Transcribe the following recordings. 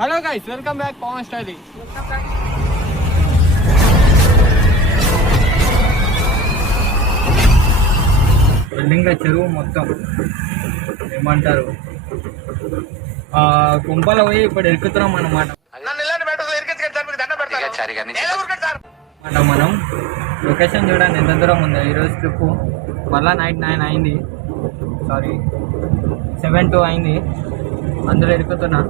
Hello guys, welcome back Pavan style. Building చెరువు మొత్తం ఏమంటారు కుంపలో పోయి ఇప్పుడు ఎక్కుతున్నాం అన్నమాట. మనం లొకేషన్ చూడండి ఎంత దూరం ఉందో. ఈరోజు ట్రిప్ మళ్ళీ నైట్ 9 అయింది, సారీ 7-2 అయింది. అందులో ఎక్కుతున్నా.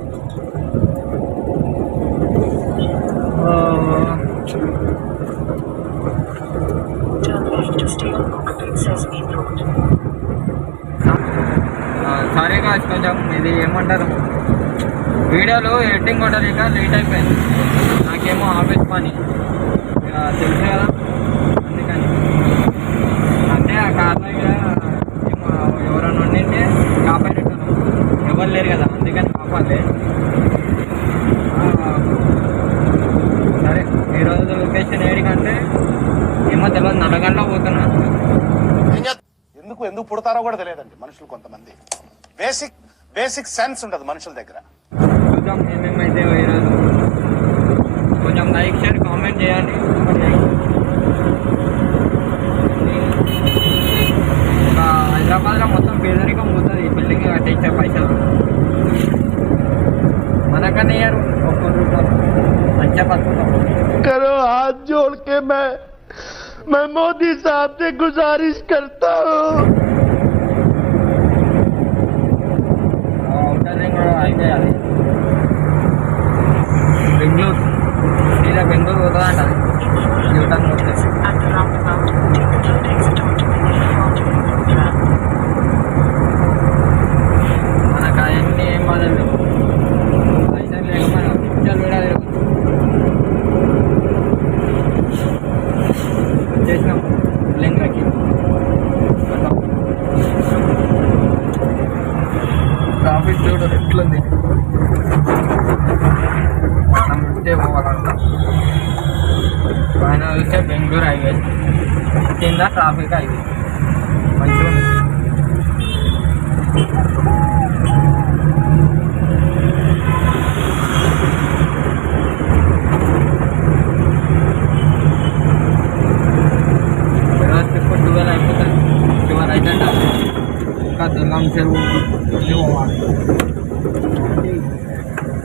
సారీగా కొంచెం ఇది ఏమంటారు, వీడియోలు ఎడిటింగ్ కూడా లేక లేట్ అయిపోయింది. నాకేమో ఆఫీస్ పని తెలుసు కదా, అందుకని అంటే ఆ కార్లో ఎవరైనా ఉండింటే కాపాడేటోళ్ళు, ఎవరు లేరు కదా, అందుకని కాపాడలే. సరే, ఈరోజు లొకేషన్ ఏడికంటే ఏమో తెలియదు, నల్లగంటలో పోతున్నా. ఎందుకు పుడతారో కూడా తెలియదండి మనుషులు. కొంతమంది బేసిక్ సెన్స్ ఉండదు మనుషుల దగ్గర. చూద్దాం ఏమేమైతే ఈరోజు. కొంచెం లైక్ షేర్ కామెంట్ చేయండి. హైదరాబాద్లో మొత్తం పేదరికం పోతుంది. ఈ బిల్డింగ్ కట్టించే పైసలు మనకన్నా ఇయ్యారు. ఒక్క రూపాయలు మంచిగా బతుకుతాం. करो हाथ जोड़ के मैं मोदी साहब से गुजारिश करता हूँ. అయిపోయాలి. బెంగళూరు సీదా బెంగళూరు పోతుందంట. యూటర్న్ వస్తే మనకు అవన్నీ ఏం బాధలు పైసలు లేకపోయినా పిక్చర్లు కూడా వచ్చేసినాం బిల్డింగ్లకి. ట్రాఫిక్ చూడు ఎట్లుంది. మనం ఇట్టే పోవాలంట. పైన చూస్తే బెంగళూరు హైవే, కింద ట్రాఫిక్ హైవే. మంచిగా ఉంది. ఇప్పుడు 12 అయిపోతుంది. 12 అవుతుంట. ఇంకా దుర్గం చెరువు పోవాలి.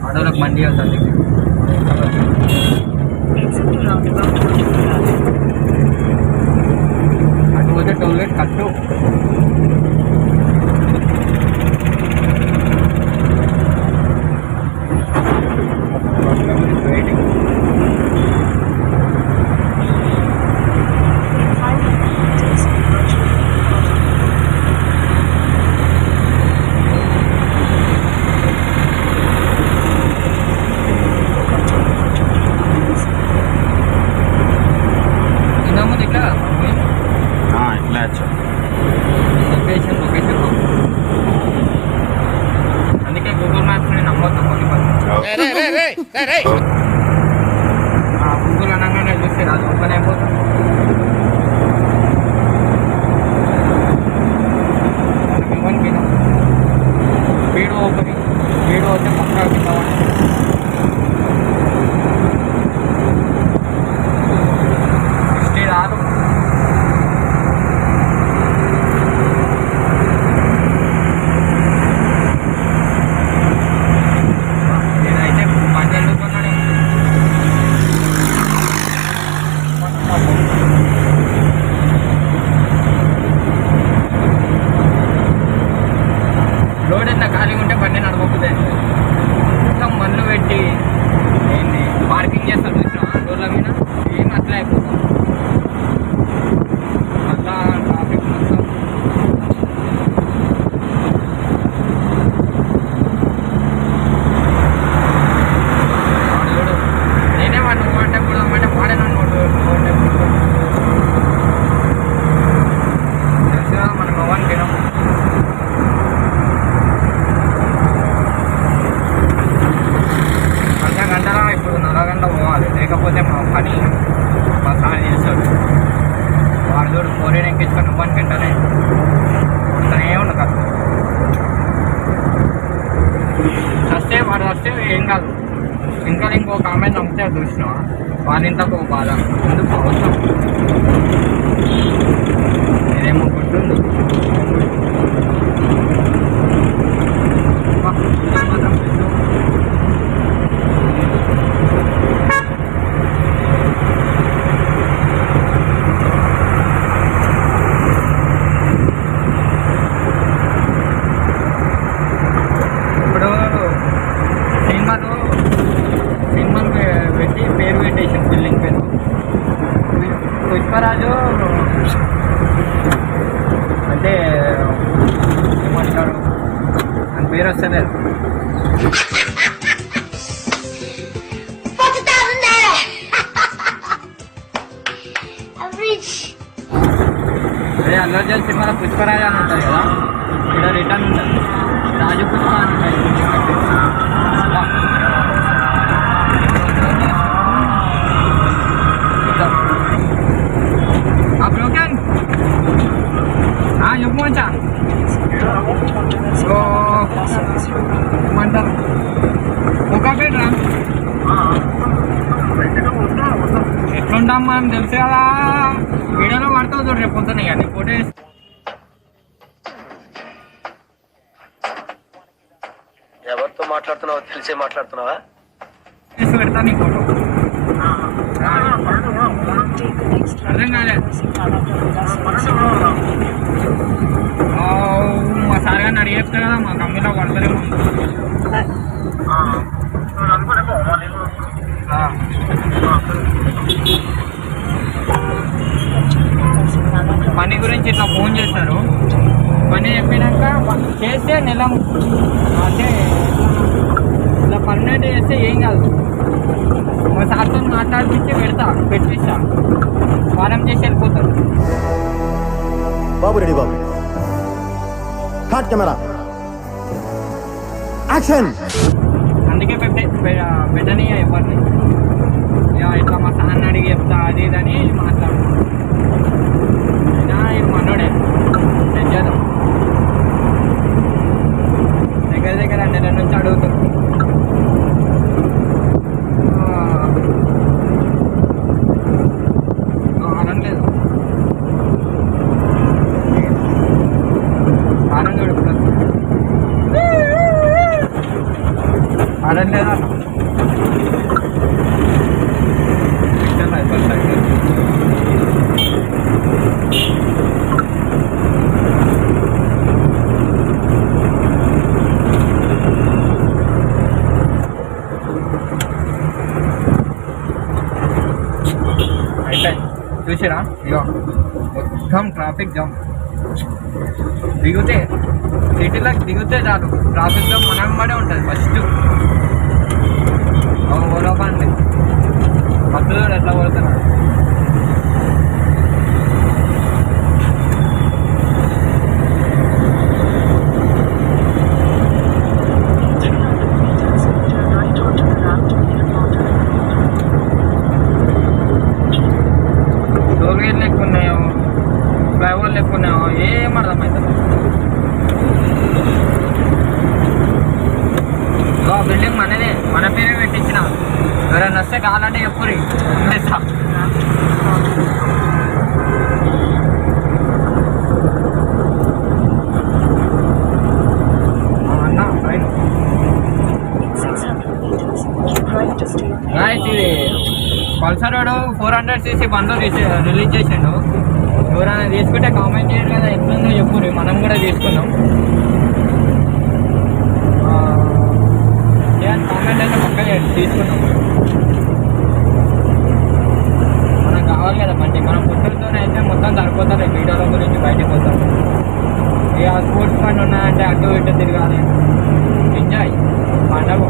ఆడోళ్ళకి మండి వెళ్తుంది. అటు పోతే టోల్గేట్ కట్టు. వెయిటింగ్. లొకేషన్ అందుకే గూగుల్ మ్యాప్స్ నేను నమ్మొద్దు. గూగుల్ అనగానే చూస్తే అది ఓపెన్ అయిపోతుంది. స్పీడ్ ఓపెనింగ్, స్పీడ్ వస్తే పక్కా కింద రోడ్ ఎంత ఖాళీగా ఉంటే బండి నడవకపోతే మొత్తం మన్ను పెట్టి ఏంటి పార్కింగ్ చేస్తారు చూసినా రోడ్ల మీద, ఏం అట్లా అయిపోతుంది. అట్లా ట్రాఫిక్ మొత్తం. వాడు నేనే వాడిని అంటే అంటే వాడేనా తెలుసు కదా మన భవన్ కిరం. ఇప్పుడు నల్లగంట పోవాలి, లేకపోతే మా పని మా సార్ చేస్తాడు. వాడు చూడు 4 ఎక్కించుకొని నువ్వని వెంటనే కొడుతూనే ఉండదు కదా. వస్తే వాడు వస్తే ఏం కాదు, ఇంకా ఇంకొక ఆమె నమ్మితే చూసిన వాళ్ళ ఇంతకు బాధ ఎందుకు అవసరం ఇదేమో గుడ్డుంది మాత్రం ఇప్పుడు సినిమాలు పెట్టి పేరు పెట్టేసాం బిల్డింగ్ పేరు పుష్పరాజు అంటే ఏమంటారు అని పేరు వస్తలేదు అదే అల్లు అర్జున్ సినిమాలో పుష్పరాజు అని ఉంటుంది కదా ఇక్కడ రిటర్న్ ఉంటుంది రాజు పుష్ప అని ఉంటుంది आप लोग क्या हाँ युग मोचा तो मंडल ఒక పెట్టరా ఎట్లుంటాం మనం తెలిసి కదా వీడియోలో పడతావు చూడు రేపు పొద్దున్న కానీ ఫోటో ఎవరితో మాట్లాడుతున్నావో తెలిసే మాట్లాడుతున్నావా వేసి పెడతా నీ ఫోటో అర్థం కాలేదు మా సార్ గారిని అడిగి చెప్తా కదా మా కంపెనీలో పడతలేము పని గురించి ఇట్లా ఫోన్ చేస్తారు పని చెప్పినాక చేస్తే నెల అంటే ఇట్లా పర్మనెంట్ చేస్తే ఏం కాదు మా సార్తో మాట్లాడిపించి పెట్టిస్తా వారం చేసి వెళ్ళిపోతారు బాబు రెడీ బాబు కట్ కెమెరా యాక్షన్ అందుకే పెట్టని ఎవరిని ఇట్లా మా సార్ని అడిగి చెప్తా అది ఇదని మాట్లాడుతున్నాను అయినా ఇది మనోడే సెట్ చేద్దాం దగ్గర 2 నెలల నుంచి అడుగుతాం అనలేదు ఆనందోడు ఆడలేదా అయితే చూసిరా ఇగో మొత్తం ట్రాఫిక్ జామ్ దిగితే సిటీలోకి దిగితే చాలు ట్రాఫిక్లో మనం పడే ఉంటుంది ఫస్ట్ ఓలోపండి బస్సులో ఎట్లా పడుతున్నాడు టోల్గేట్లు ఎక్కువ ఉన్నాయో ఫ్లైఓవర్లు ఎక్కువ ఉన్నాయో ఏం అర్థమవుతుంది బిల్డింగ్ మనదే మన పేరే పెట్టించిన ఎవరైనా వస్తే కావాలంటే చెప్పురి అమ్మేస్తా అన్నా రైట్ ఇది పల్సర్ వాడు 400cc బండ్లో రిలీజ్ చేసిండు ఎవరైనా తీసుకుంటే కామెంట్ చేయరు కదా ఎట్లుందో చెప్పురి మనం కూడా తీసుకున్నాం కామెంట్ అయితే పక్క తీసుకున్నాం మనకు కావాలి కదా బండి మనం పుట్టులతోనే అయితే మొత్తం సరిపోతుంది వీడియోల గురించి బయటకు పోతాం ఇక స్పోర్ట్స్ బండి ఉన్నాయంటే అటు ఇటు తిరగాలి ఎంజాయ్ పండగ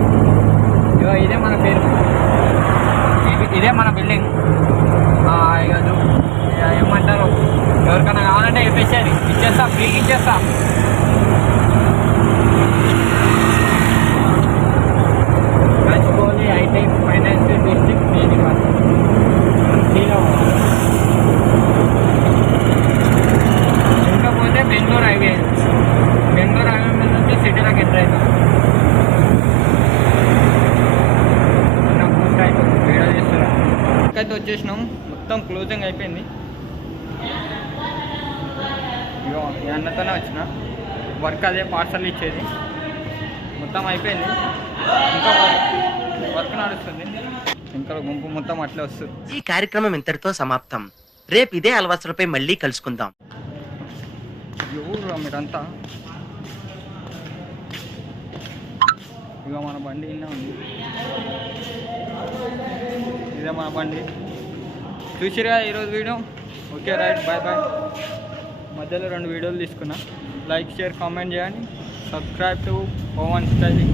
ఇగో ఇదే మన పేరు ఇదే మన బిల్డింగ్ ఇక ఏమంటారు ఎవరికైనా కావాలంటే చెప్పేసేది ఇచ్చేస్తా ఫ్రీకి ఇచ్చేస్తా గచ్చిబౌలి ఐటెక్ ఫైనాన్షియల్ డిస్ట్రిక్ట్ మేనివాల్ ఇంకా పోతే బెంగళూరు హైవే మీద నుంచి సిటీలోకి ఎంటర్ అవుతాం అయితే వచ్చేసినాం, మొత్తం క్లోజింగ్ అయిపోయింది. ఇగో ఈ అన్నతోనే వచ్చిన, వర్క్ అదే పార్సల్ ఇచ్చేది, మొత్తం అయిపోయింది. ఇంకా వర్క్ నడుస్తుంది, ఇంకా గుంపు మొత్తం అట్లే వస్తుంది. ఈ కార్యక్రమం ఇంతటితో సమాప్తం. రేపు ఇదే అలవాసులపై మళ్ళీ కలుసుకుందాం. ఎవరు మీరంతా? ఇక మన బండి ఇన్నా ఉంది, ఇదే మన బండి. చూసిరా ఈరోజు వీడియో. Okay right, bye bye. మధ్యలో 2 వీడియోలు తీసుకున్నా. లైక్, షేర్, కామెంట్ చేయండి. సబ్స్క్రైబ్ టు ఓవన్ స్టైలింగ్.